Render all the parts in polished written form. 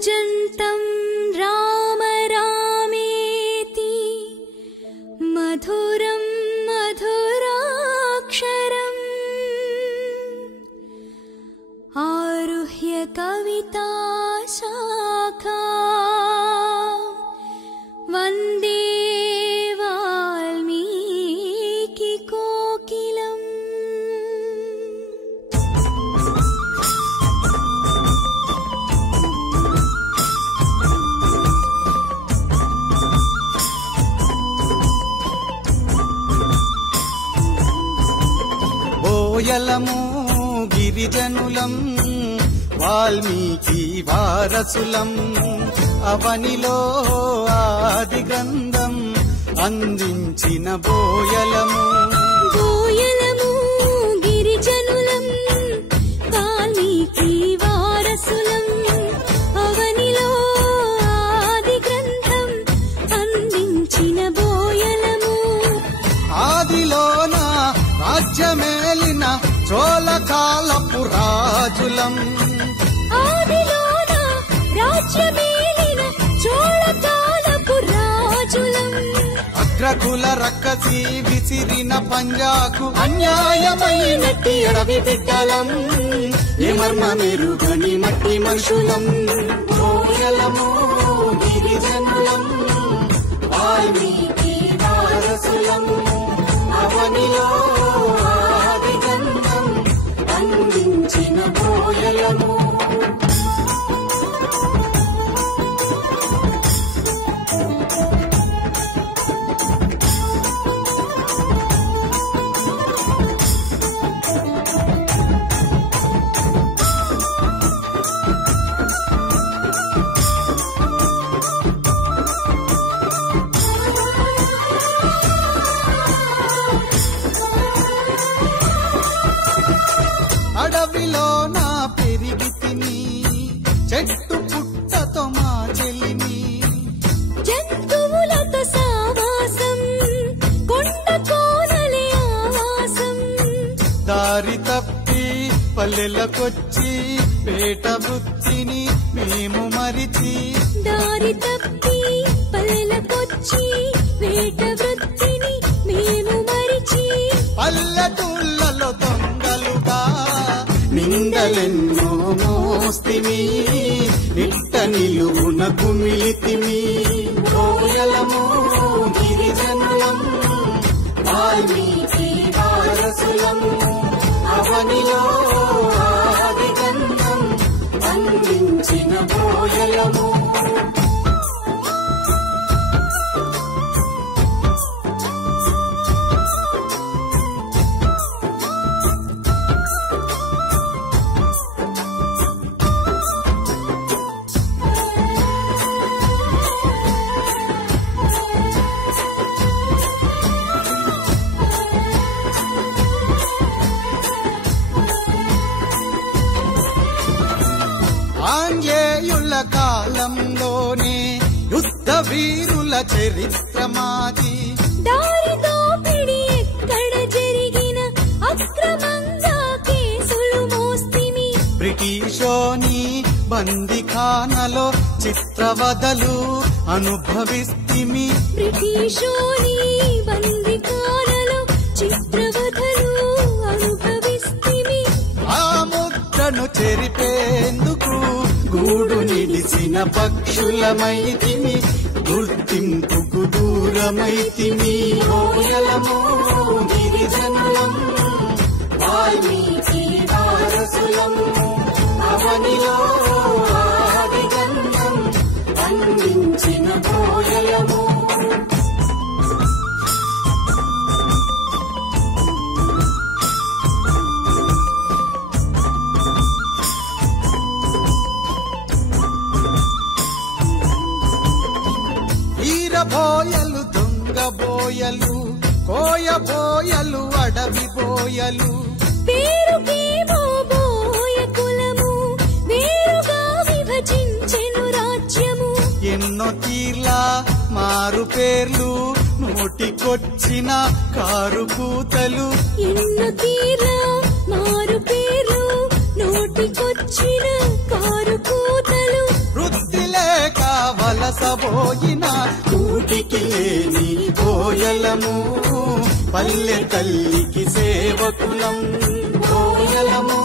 कूजन्तं राम रामेति मधुरं मधुराक्षरम् आरुह्य कविता शाखा वन्दे वाल्मीकि कोकिलम्। బోయలము గిరిజనులం వాల్మీకి వారసులం అవనిలో ఆది గ్రంథం అందించిన బోయలము గిరిజనులం వాల్మీకి వారసులం అవనిలో ఆది గ్రంథం అందించిన బోయలము ఆదిలోన రాజ్యమేలిన చోళకాలపు రాజులం ఆదిలోన రాజ్యమేలిన చోళకాలపు రాజులం అగ్రకుల రక్కసి విసిరిన పంజాకు అన్యాయమైనట్టి అడవి బిడ్డలం ఏ మర్మమెరుగని మట్టి మనుషులం బోయలము గిరిజనులం వాల్మీకి వారసులం అవనిలో ఆది గ్రంథం అందించిన బోయలము అడవిలో నా పెరిగి తిని చెట్టు పుట్టతో మా చెల్లిని జంతువులతో సావాసం కొండ కోనలే ఆవాసం దారి తప్పి పల్లెలకొచ్చి పేట వృత్తిని మేము మరిచి దారి తప్పి పల్లెలకొచ్చి వేట వృత్తిని మేము మరిచి పల్లెటూళ్ళలో దొంగలుగా నిందలెన్నో మోస్తిమి నిట్ట నిలువున కుమిలితిమి బోయలము గిరిజనులం వాల్మీకి వారసులం అవనిలో ఆది గ్రంథం అందించిన బోయలము ఆంగ్లేయుల కాలంలోనే యుద్ధ వీరుల చరిత్ర మాది దారి దోపిడి ఎక్కడ జరిగిన అక్రమంగా కేసులు మోస్తిమి బ్రిటిషోని బందిఖానలో చిత్రవదలు అనుభవిస్తిమి బ్రిటిషోని బందిఖానలో చిత్రవధలు అనుభవిస్తిమి ఆ ముద్రను చెరిపేందుకు గూడు నిలిసిన పక్షులమైతిమి గుర్తింపుకు దూరమైతిమి బోయలము గిరిజనులం వాల్మీకి వారసులం అవనిలో ఆది గ్రంథం అందించిన బోయలము ఈరబోయలు దొంగ బోయలు కోయబోయలు అడవి బోయలు పేరుకేమో బోయ కులము వేరుగా విభజించెను రాజ్యము ఎన్నో తీర్లా మారు పేర్లు నోటికొచ్చిన కారు కూతలు ఎన్నో తీరా మారు పేర్లు నోటికొచ్చిన కారు కూతలు వృత్తి మోసబోయిన కూటికి లేని కోయలము పల్లె తల్లికి సేవకులం కోయలము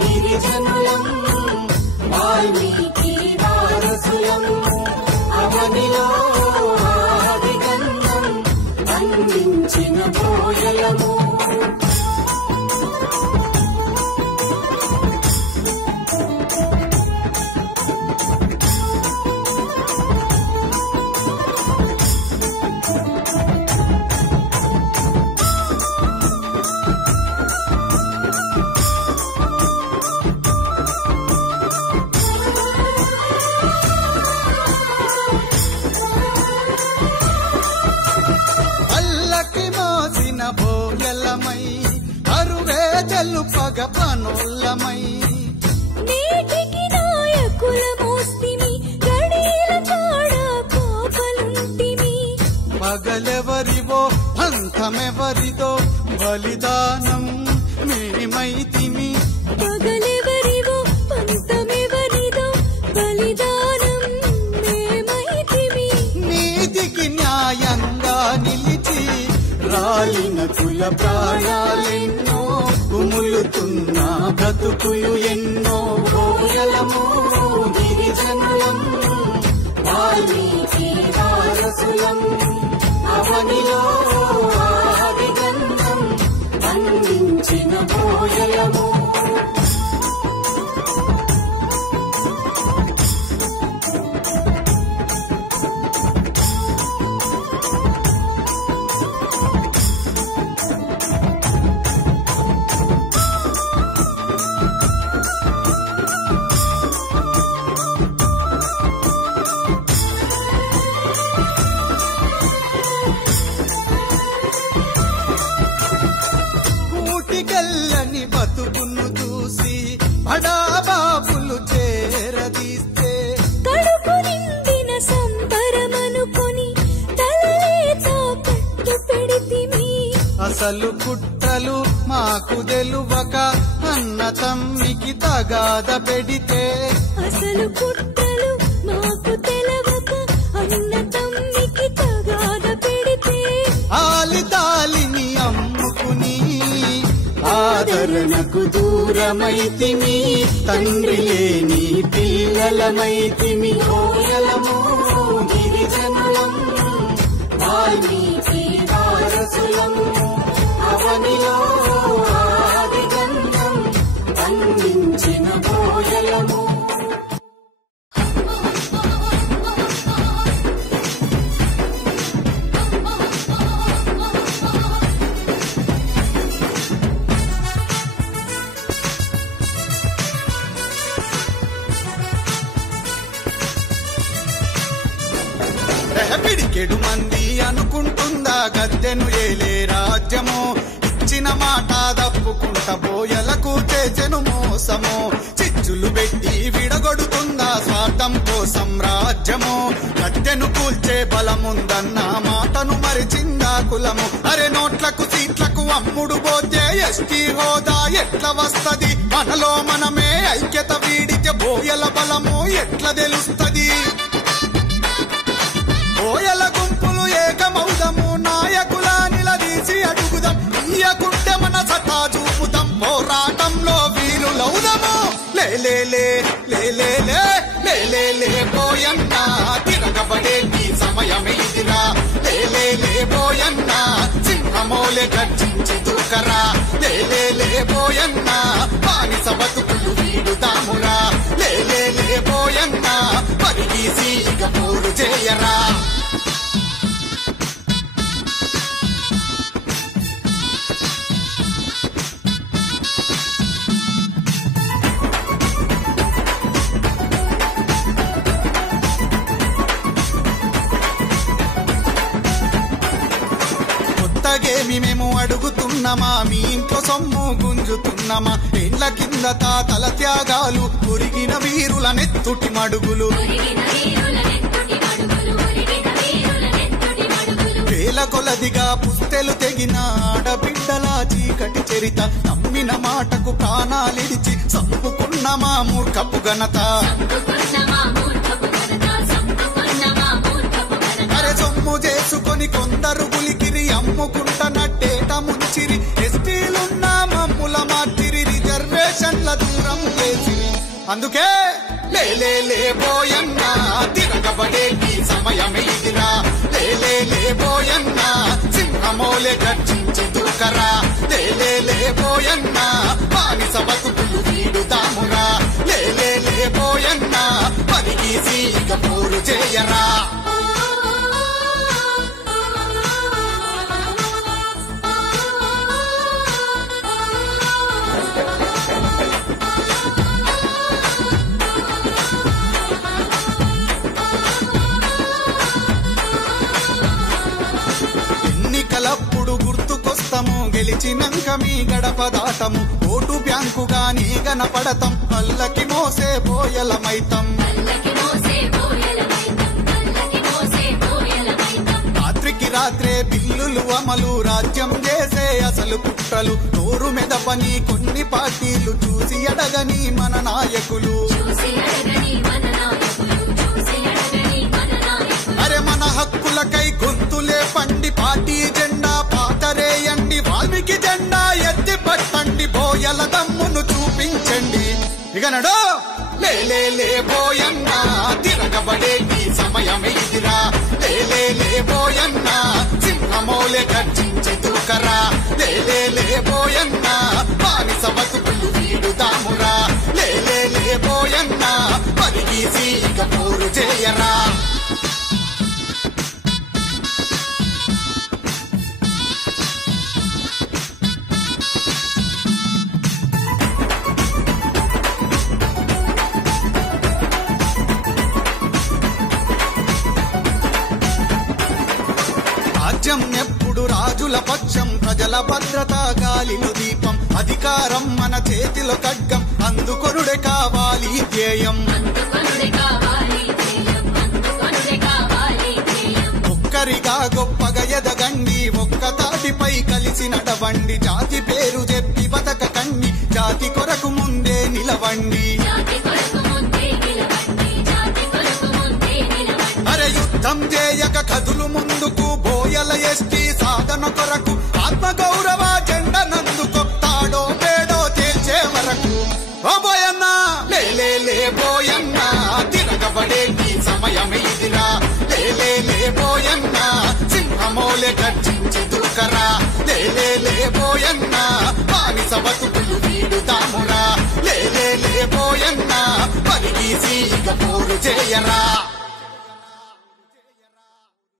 గిరిజనులం వాల్మీకి వారసులం అవనిలో ఆదిగంధం అందించిన కోయలము బోయలమై అరువే తెలుపగ పనులమై నేటికి నాయకుల మోస్తిమి గడీల కాడ కోపలుంటిమి పగలెవరివో పంతమెవరిదో బలిదానం మేమైతిమి పగలెవరివో పంతమెవరిదో బలిదానం మేమైతిమి నీతికి న్యాయంగా నిలిచి రాలిన కుల ప్రాణాలెన్నో కుములుతున్న బ్రతుకులు ఎన్నో కోయలము గిరిజనులం వాల్మీకి వారసులం అవనిలో ఆదిగంధం అందించిన కోయలము కూటికెళ్ళని బతుకును చూసి బడాబాబులు చేరదీస్తే కడుపు నిండిన సంబరమనుకొని తలలేతో కట్టు పెడితిమి అసలు కుట్రలు మాకు తెలువక అన్న తమ్మికి తగాద పెడితే అసలు కుట్రలు మాకు తెలవక అన్న తమ్మికి తగాద పెడితే ఆలితాలిని అమ్ముకుని ఆదరణకు దూరమైతిమి తండ్రి లేని పిల్లలమైతిమి కోయలము గిరిజనులం వాల్మీకి వారసులం అవనిలో ఆదిగంధం అందించిన కోయలము పిడికెడు మంది అనుకుంటుందా గద్దెను ఏలే రాజ్యము ఇచ్చిన మాట తప్పుకుంట బోయలకు చేచెను మోసము చిచ్చులు పెట్టి విడగొడుతుందా స్వార్థం కోసం రాజ్యము గద్దెను కూల్చే బలముందన్న మాటను మరిచిందా కులము అరే నోట్లకు సీట్లకు అమ్ముడు పోతే ఎస్టీ హోదా ఎట్లా వస్తది మనలో మనమే ఐక్యత వీడితే బోయల బలము ఎట్లా తెలుస్తది బోయల గుంపులు ఏకమౌదము నాయకుల నిలదీసి అడుగుదాం ఇయ్యకుంటే మన సత్తా చూపుదాం పోరాటంలో వీరులౌదము లే బోయన్న తిరగబడేటి సమయమేదిరా లే బోయన్న సింహమోలే గర్జించి దూకరా లే బోయన్న బానిస బతుకులు వీడుదామురా లే బోయన్న పరిగీసి ఇక పోరు చేయరా కొత్తగేమి మేము అడుగుతున్నామా మీ ఇంట్లో సొమ్ము గుంజుతున్నామా ఏండ్ల కింద తాతల త్యాగాలు ఉరిగిన వీరుల నెత్తుటి మడుగులు వేల కొలదిగా పుస్తెలు తెగిన ఆడబిడ్డల చీకటి చరిత నమ్మిన మాటకు ప్రాణాలిడిచి చంపుకున్న మా మూర్ఖపు ఘనత అందుకే లేబోయన్నా తిరగబడేటి సమయమే ఇదిరా. లేబోయన్నా సింహమోలే గర్జించి దూకరా. లేబోయన్నా బానిస బతుకులు వీడుదామురా. లేబోయన్నా పరిగీసి ఇక పోరు చేయరా. ఎన్నికలప్పుడు గుర్తుకొస్తాము, గెలిచినంక మీ గడప దాటము. ఓటు బ్యాంకుగా నీ గనపడతాం, పల్లకి మోసే బోయలమైతం. రాత్రికి రాత్రే బిల్లులు అమలు, రాజ్యం చేసే అసలు కుట్రలు. నోరు మెదపని కొన్ని పార్టీలు, చూసి అడగని మన నాయకులు. అరే మన హక్కులకై గొంతులే పండి, పార్టీ జెండా పాతరేయండి. వాల్మీకి జెండా ఎత్తి పట్టండి, బోయల దమ్మును చూపించండి. ఇక నడు లేబోయన్నా తిరగబడేటి సమయమే ఇదిరా. లేబోయన్నా సింహమోలే గర్జించి దూకరా. లేబోయన్నా బానిస బతుకులు వీడుదామురా. లేబోయన్నా పరిగీసి ఇక పోరు చేయరా. రాజ్యం ఎప్పుడు రాజుల పక్షం, ప్రజల భద్రత గాలిలో దీపం. అధికారం మన చేతిలో ఖడ్గం, అందుకొనుడే కావాలి ధ్యేయం. ఒక్కరిగా గొప్పగా ఎదగండి, ఒక్క తాటిపై కలిసి నడవండి. జాతి పేరు చెప్పి బతకకండి, జాతి కొరకు ముందే నిలవండి. అరే యుద్ధం చేయక కదులు ముందుకు, బోయల ఎస్టీ సాధన కొరకు. ఆత్మగౌరవ జెండనందుకు, తాడో పేడో తేల్చే వరకు. ఓ బోయన్నా లేబోయన్నా తిరగబడేటి సమయమే ఇదిరా. లేబోయన్నా సింహమోలే గర్జించి దూకరా. లేబోయన్నా బానిస బతుకులు వీడుదామురా. లేబోయన్నా పరిగీసి ఇక పోరు చేయరా.